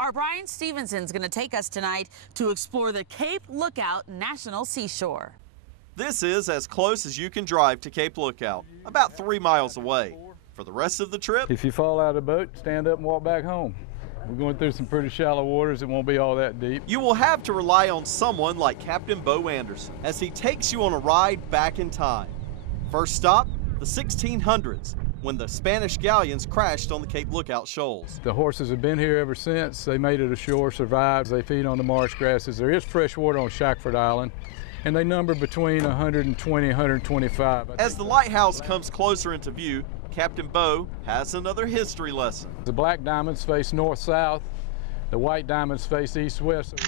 Our Brian Stevenson's going to take us tonight to explore the Cape Lookout National Seashore. This is as close as you can drive to Cape Lookout, about 3 miles away. For the rest of the trip, if you fall out of the boat, stand up and walk back home. We're going through some pretty shallow waters. It won't be all that deep. You will have to rely on someone like Captain Bo Anderson as he takes you on a ride back in time. First stop, the 1600s, when the Spanish galleons crashed on the Cape Lookout shoals. The horses have been here ever since. They made it ashore, survived. They feed on the marsh grasses. There is fresh water on Shackford Island, and they number between 120 and 125. As the lighthouse comes closer into view, Captain Bo has another history lesson. The black diamonds face north-south, the white diamonds face east-west.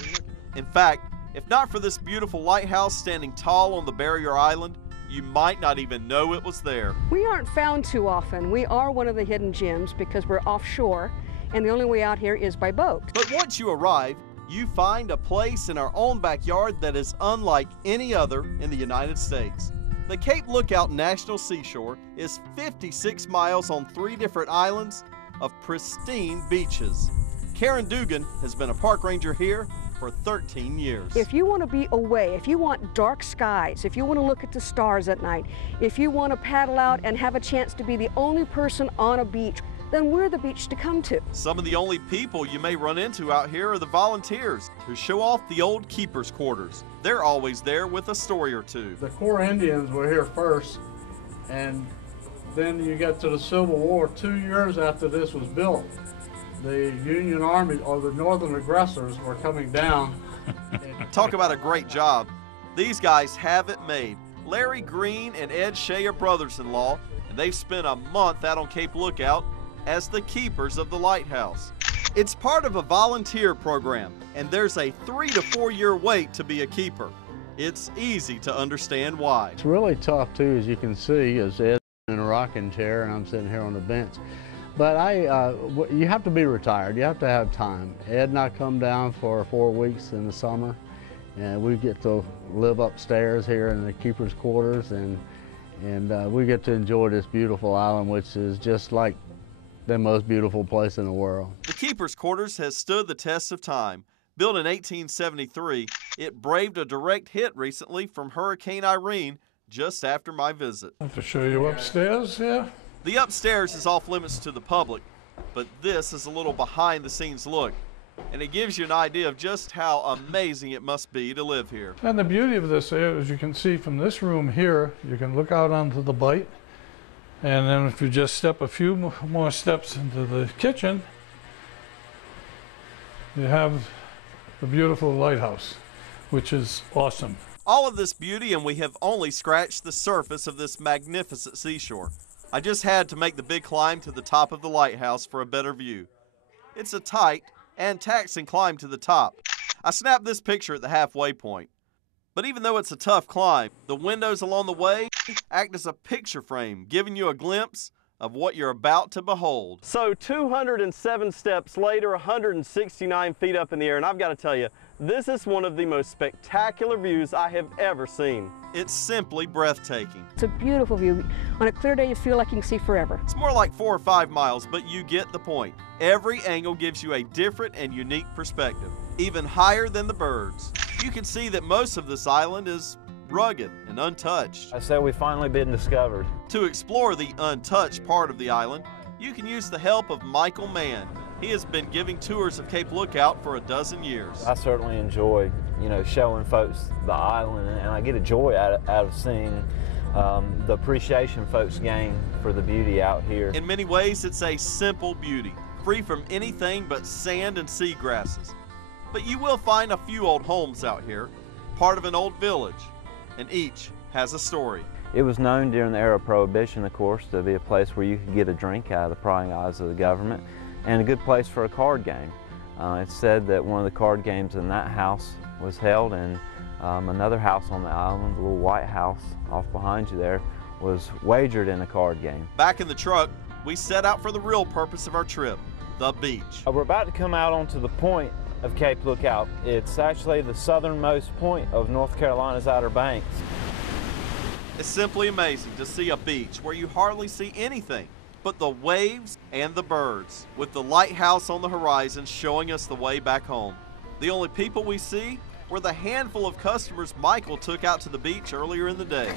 In fact, if not for this beautiful lighthouse standing tall on the barrier island, you might not even know it was there. We aren't found too often. We are one of the hidden gems because we're offshore, and the only way out here is by boat. But once you arrive, you find a place in our own backyard that is unlike any other in the United States. The Cape Lookout National Seashore is 56 miles on 3 different islands of pristine beaches. Karen Dugan has been a park ranger here for 13 years. If you want to be away, if you want dark skies, if you want to look at the stars at night, if you want to paddle out and have a chance to be the only person on a beach, then we're the beach to come to. Some of the only people you may run into out here are the volunteers who show off the old keepers' quarters. They're always there with a story or two. The Core Indians were here first, and then you get to the Civil War. 2 years after this was built, the Union Army, or the Northern aggressors, were coming down. Talk about a great job. These guys have it made. Larry Green and Ed Shea are brothers-in-law, and they've spent a month out on Cape Lookout as the keepers of the lighthouse. It's part of a volunteer program, and there's a 3 to 4 year wait to be a keeper. It's easy to understand why. It's really tough too, as you can see, as Ed's in a rocking chair and I'm sitting here on the bench. But you have to be retired. You have to have time. Ed and I come down for 4 weeks in the summer, and we get to live upstairs here in the keepers' quarters, and we get to enjoy this beautiful island, which is just like the most beautiful place in the world. The Keepers' Quarters has stood the test of time. Built in 1873, it braved a direct hit recently from Hurricane Irene just after my visit. I have to show you upstairs, yeah? The upstairs is off limits to the public, but this is a little behind-the-scenes look, and it gives you an idea of just how amazing it must be to live here. And the beauty of this area, as you can see from this room here, you can look out onto the Bight. And then if you just step a few more steps into the kitchen, you have the beautiful lighthouse, which is awesome. All of this beauty, and we have only scratched the surface of this magnificent seashore. I just had to make the big climb to the top of the lighthouse for a better view. It's a tight and taxing climb to the top. I snapped this picture at the halfway point. But even though it's a tough climb, the windows along the way act as a picture frame, giving you a glimpse of what you're about to behold. So 207 steps later, 169 feet up in the air, and I've got to tell you, this is one of the most spectacular views I have ever seen. It's simply breathtaking. It's a beautiful view. On a clear day, you feel like you can see forever. It's more like 4 or 5 miles, but you get the point. Every angle gives you a different and unique perspective, even higher than the birds. You can see that most of this island is rugged and untouched. I say we've finally been discovered. To explore the untouched part of the island, you can use the help of Michael Mann. He has been giving tours of Cape Lookout for a dozen years. I certainly enjoy, showing folks the island, and I get a joy out of seeing the appreciation folks gain for the beauty out here. In many ways, it's a simple beauty, free from anything but sand and seagrasses. But you will find a few old homes out here, part of an old village, and each has a story. It was known during the era of Prohibition, of course, to be a place where you could get a drink out of the prying eyes of the government, and a good place for a card game. It's said that one of the card games in that house was held, and another house on the island, the little white house off behind you there, was wagered in a card game. Back in the truck, we set out for the real purpose of our trip, the beach. We're about to come out onto the point of Cape Lookout. It's actually the southernmost point of North Carolina's Outer Banks. It's simply amazing to see a beach where you hardly see anything but the waves and the birds, with the lighthouse on the horizon showing us the way back home. The only people we see were the handful of customers Michael took out to the beach earlier in the day.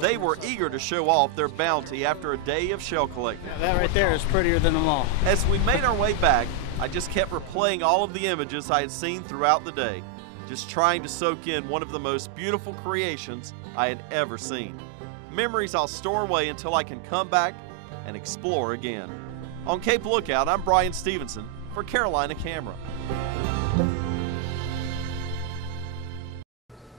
They were eager to show off their bounty after a day of shell collecting. That right there is prettier than the mall. As we made our way back, I just kept replaying all of the images I had seen throughout the day, just trying to soak in one of the most beautiful creations I had ever seen. Memories I'll store away until I can come back and explore again. On Cape Lookout, I'm Brian Stevenson for Carolina Camera.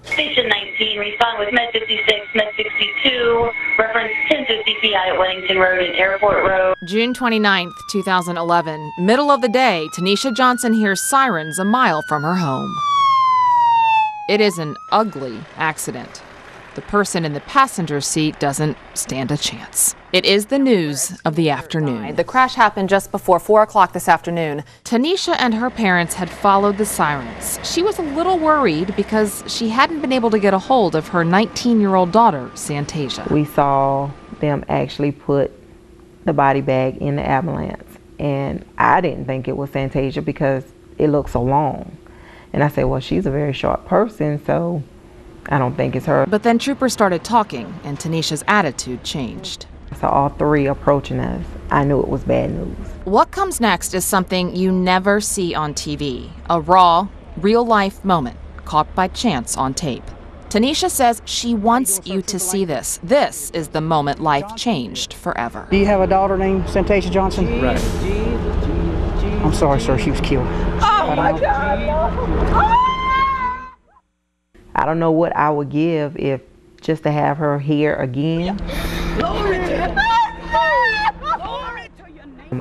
Station 19, respond with Med 56, Med 62, reference 1050 PI at Weddington Road and Airport Road. June 29th, 2011, middle of the day, Tanisha Johnson hears sirens a mile from her home. It is an ugly accident. The person in the passenger seat doesn't stand a chance. It is the news of the afternoon. The crash happened just before 4 o'clock this afternoon. Tanisha and her parents had followed the sirens. She was a little worried because she hadn't been able to get a hold of her 19-year-old daughter, Santasia. We saw them actually put the body bag in the ambulance, and I didn't think it was Santasia because it looked so long. And I said, well, she's a very short person, so I don't think it's her. But then troopers started talking, and Tanisha's attitude changed. So all three approaching us, I knew it was bad news. What comes next is something you never see on TV. A raw, real-life moment caught by chance on tape. Tanisha says she wants you to see this. This is the moment life changed forever. Do you have a daughter named Santasia Johnson? Right. I'm sorry, sir. She was killed. Oh my God! I don't know what I would give if just to have her here again.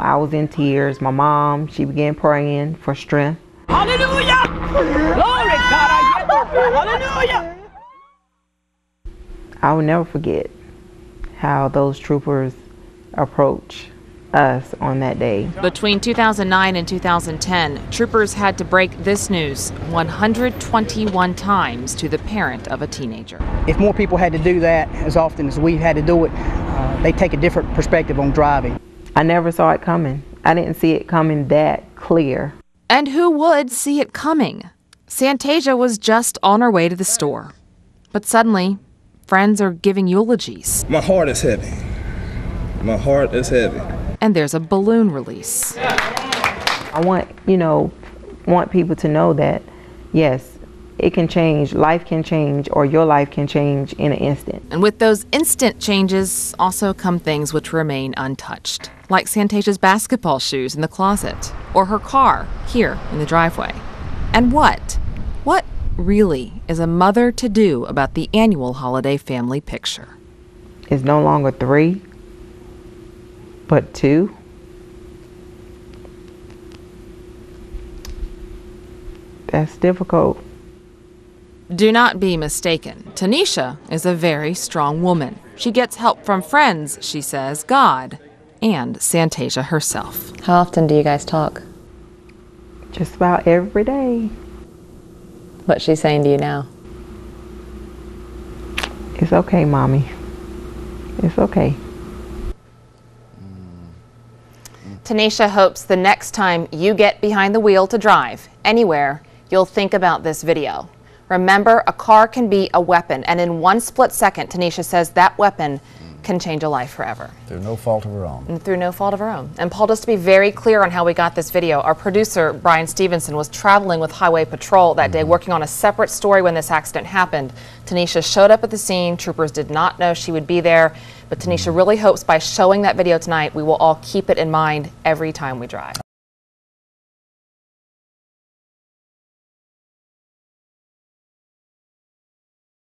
I was in tears. My mom, she began praying for strength. Hallelujah! Glory, God, hallelujah! I will never forget how those troopers approached us on that day. Between 2009 and 2010, troopers had to break this news 121 times to the parent of a teenager. If more people had to do that as often as we've had to do it, they take a different perspective on driving. I never saw it coming. I didn't see it coming that clear. And who would see it coming? Santasia was just on her way to the store. But suddenly, friends are giving eulogies. My heart is heavy. My heart is heavy. And there's a balloon release. I want people to know that, yes, it can change, life can change, or your life can change in an instant. And with those instant changes also come things which remain untouched, like Santasia's basketball shoes in the closet, or her car here in the driveway. And what really is a mother to do about the annual holiday family picture? It's no longer 3, but 2. That's difficult. Do not be mistaken. Tanisha is a very strong woman. She gets help from friends, she says, God, and Santasia herself. How often do you guys talk? Just about every day. What's she saying to you now? It's okay, Mommy. It's okay. Tanisha hopes the next time you get behind the wheel to drive anywhere, you'll think about this video. Remember, a car can be a weapon, and in one split second, Tanisha says that weapon can change a life forever. Through no fault of her own. And through no fault of her own. And Paul, just to be very clear on how we got this video, our producer, Brian Stevenson, was traveling with Highway Patrol that day, working on a separate story when this accident happened. Tanisha showed up at the scene. Troopers did not know she would be there. But Tanisha really hopes by showing that video tonight, we will all keep it in mind every time we drive.